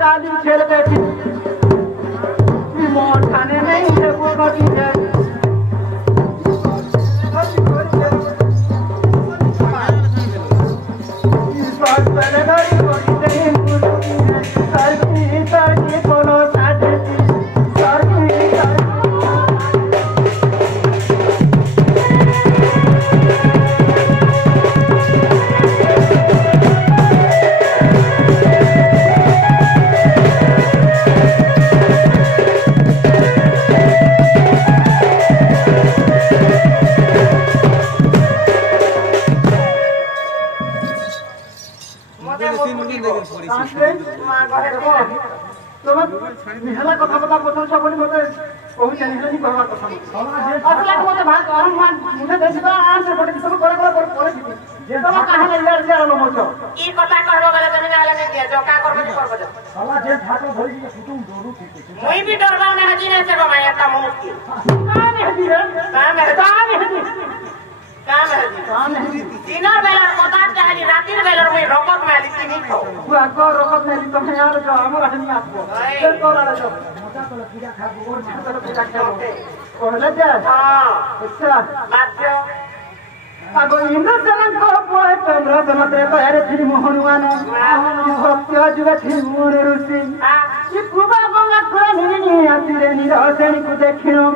काली छेड़ बैठी मोर खाने में ही है वो कटी है इस बात पहले गरी कोई नहीं पूछती है सरकी कोनो साढ़े सरकी निहला कथा बता पछन सब बोली मते कहू छ निहला नहीं कहवा कथा असला मते भाग अरम मान मुझे देश का आन से पटे सब करे करे जे तो कहा ले यार जे आलो मोचो ई कथा कहबो गले तने आले ने के जो का करबो नहीं करबो साला जे ठाको भई के सुतुम डरू ठीक मुई भी डरबा ने हजी ने से भाई एकटा मुंह की काम है हजी रे काम है दिना बेला कथा चाहली रातिर बेला मुई रकत में लिखी नहीं खो तू आको रकत में लिखी तुम यार जो हमर हनी आसबो फिर तोरा रे जो मजा तो पूजा खा गोर छतर पूजा खा कहले जे हां अच्छा बाध्य आगो इंद्र जनन को पोए चंद्र जन ते कहरे थी मोहनवान भक्त्य जुग थी मोर ऋषि ई कुबा गंगा खुरा निनी आतिरे निरसेनी को देखिनो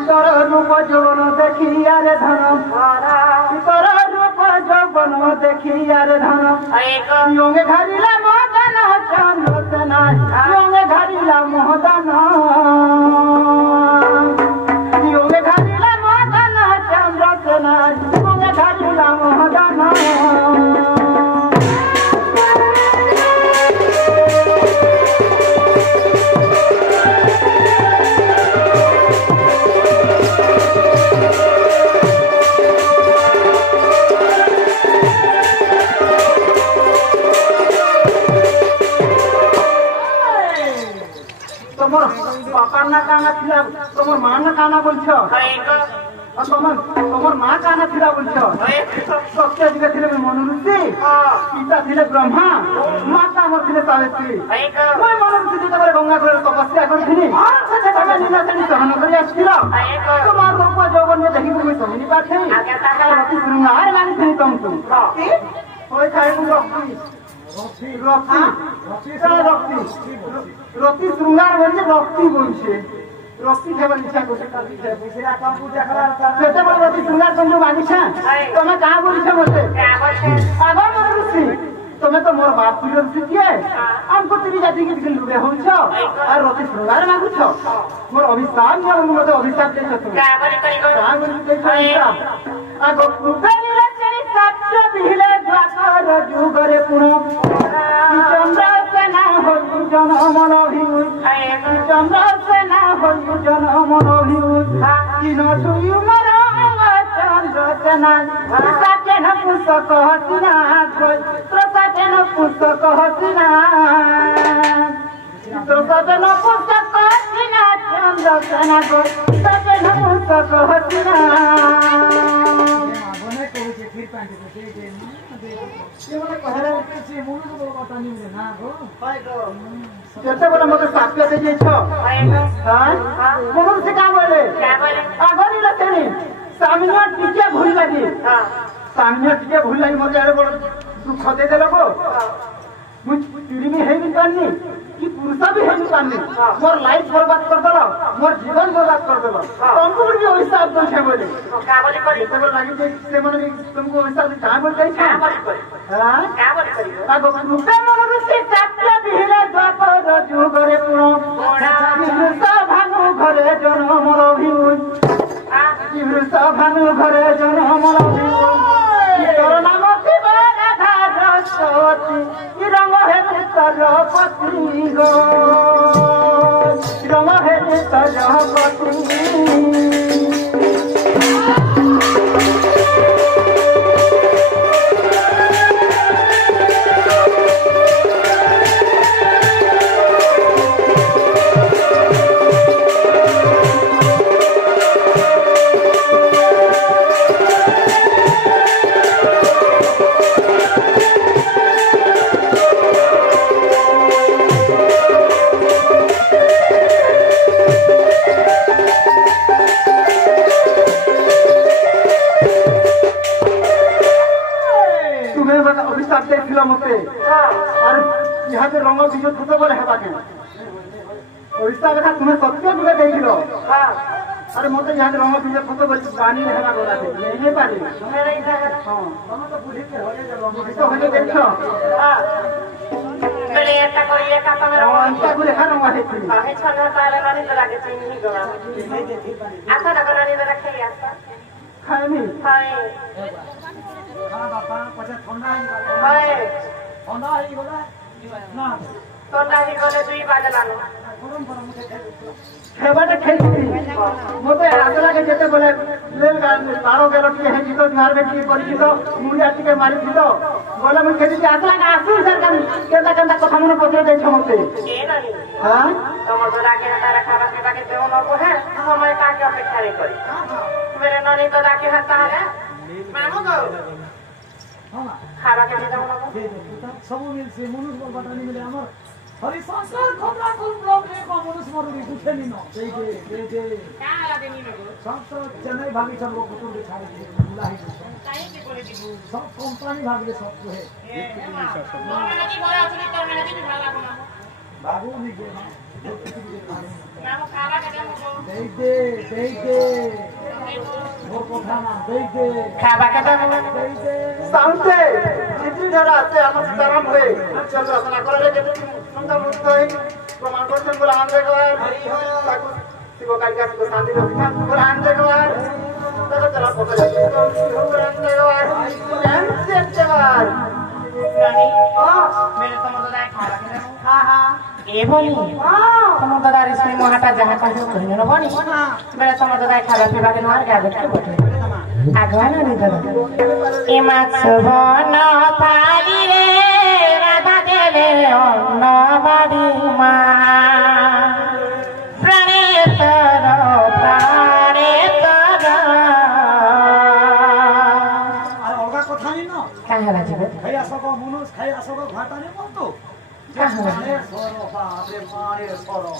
इतर रूप जवन देखी आरे धन इतर रूप जवन देखी आरे धन योंगे घारिला मोहदान चंद्र सेना योंगे घारिला मोहदान योंगे घारिला मोहदान चंद्र सेना योंगे घारिला मोहदान बापा ना काना थिला तोमर मां ना काना बोलछो और तोमर मां काना थिला बोलछो सत्य जग थिले मनुष्य पिता थिले ब्रह्मा माता हमर थिले सावित्री ओय मनुष्य तबरे गंगा करे तपस्या करथिनी से तबे निना से सहन करी आछिलो तोमार रूप जौवन में देखि कोई समझ नहीं पाथे रति श्रृंगार मानी थी तुम ओय काय को रति श्रृंगार बोलছে রক্তি বলছে রক্তি দেবার ইচ্ছা করছে কালি যায় বুঝিরা কম পূজা করার যেতে বল রতি শ্রৃঙ্গার তুমি মানিছ তুমি কা বলছ মতে আগর মনুষ্য তুমি তো মোর বাপ তুই শিখিয়ে আমকো তুমি জাতি কি লুবে হউছ আর রতি শ্রৃঙ্গার মাগুছ মোর অভিশাপ নিয়ে মতে অভিশাপ দেছ তুমি কা বলি কইছ আগো কুবেলিরা চরি সত্য বিলে দ্বাকর যুগরে পুন চন্দ্র সেনা হলু জনমন ভিউ চন্দ্র সেনা হলু জনমন ভিউ কিন তুই মর চন্দ্র সেনা সাকেন পুস্তক হসিনা প্রসাদেন পুস্তক হসিনা প্রসাদেন পুস্তক হসিনা চন্দ্র সেনা প্রসাদেন পুস্তক হসিনা যেতে বলে মতো সাপ্য দিয়েছ মনুষ্য কা বলে আগনি লতেনি সামনে টিকে ভুল লাগি সামনে টিকে ভুল লাগি মতে আরে বড় দুঃখ দে দেলো গো মুই চুরি भी है नहीं पानी कि पुरुषा भी है नहीं पानी मोर लाइफ बर्बाद कर देलो मोर जीवन बर्बाद कर देलो तुमको भी वैसा तो छे बोले का बोले करी तो लागी जे से मन तुमको वैसा का बोल करी हां का बोले करी आगो मुक्ता मन से चाकला बिहले द्वापर जुगरे पुरो भानु घरे जन्म रहिउ पुरुषा भानु घरे जन्म रहिउ तोर नाम शिव राधा रसवती रंग है सरपति गो रंग है सरपति রঙ বিজু থুতো বলে হেবা কেন ওইটা কথা তুমি সত্য বলে দেখিল হ্যাঁ আরে মতে যাকে রঙ বিজু থুতো বলে পানি হেবা গোলা নেই পারি মেরে ইচ্ছা হ্যাঁ তুমি তো বুঝিতে হয়ে যাব বুঝিতে হয়ে দেখছো হ্যাঁ বলে এটা করিয়ে কাটা মেরা এটা করে খানো মাঠে কি আমি ছাড়া তাহলে নানি তো লাগে চিনি গোলা আচ্ছা না নানি তো রাখে আসা খাইনি খাই হ্যাঁ বাবা পয়সা ঠান্ডা হয় ঠান্ডা হই গলা না ঠান্ডা হই গলে দুই বাজে লানো গরম গরম মুখে খেবাটা খেয়েছি মতে আজ লাগে যেতে বলে রেল বারো গেল কি হেছিল ঝাড়বে কি করেছিল মুড়িয়া টিকে মারিছিল বলে মুই খেয়েছি আজ লাগে আসুন স্যার কেনটা কেনটা কথা মনে পত্র দেয় সমস্ত হ্যাঁ তোমার তো রাখে তারা খাবার খেবাকে দেও নবো হ্যাঁ সময় কাকে অপেক্ষা রে করি মেরে ননি তো রাখে হ্যাঁ তাহলে মামু গো খাবাকে দেও নবো সব মিলছে মনুষ বলবাটা মিলে আমার হরি সংসার খবরা কোন প্রবলেম বা মনুষ মরুরি বুঝে নিন এই যে কালা দেনি নগো সংসার চেন্নাই ভাবি সব কুতুব ছাড়ি লাহি তাই কি করে দিব সব কোম্পানি ভাবলে সব কহে মনাদি বড় আছে তো মনাদি ভালো লাগো না বাবু নি গে নাম খাবা কে দেই দে ওর কথা না দেই দে খাবা কে দেই দে সাউন্ডে জিজি ধরা আছে আমার গরম হয়ে চল রচনা করে যেতে সুন্দর মুক্ত হই প্রমাণ করছেন বলে আমাদের গবার শিব কালিকা শিব শান্তি রক্ষণ বলে আমাদের গবার তবে চলা পকড়ে শিব আমাদের গবার ক্যান্সার জবার রানী ও মেরে তোমার দাদা খাওয়া কে হ্যাঁ হ্যাঁ ए बोली तुम दादा इसमें मोहटा जहां का हो कहीं न बोली मेरा तुम दादा खाला पीवा के मार के बैठे आगवान रे दादा ए माछ बन थाली रे राधा देले अन्न बाड़ी मा प्राणे तर আর ওগা কথা নি না কাহা রাজি ভাই আসব মনুষ খাই আসব ভাটা নি মত কাহা রে সরো বাপ রে মারে সরো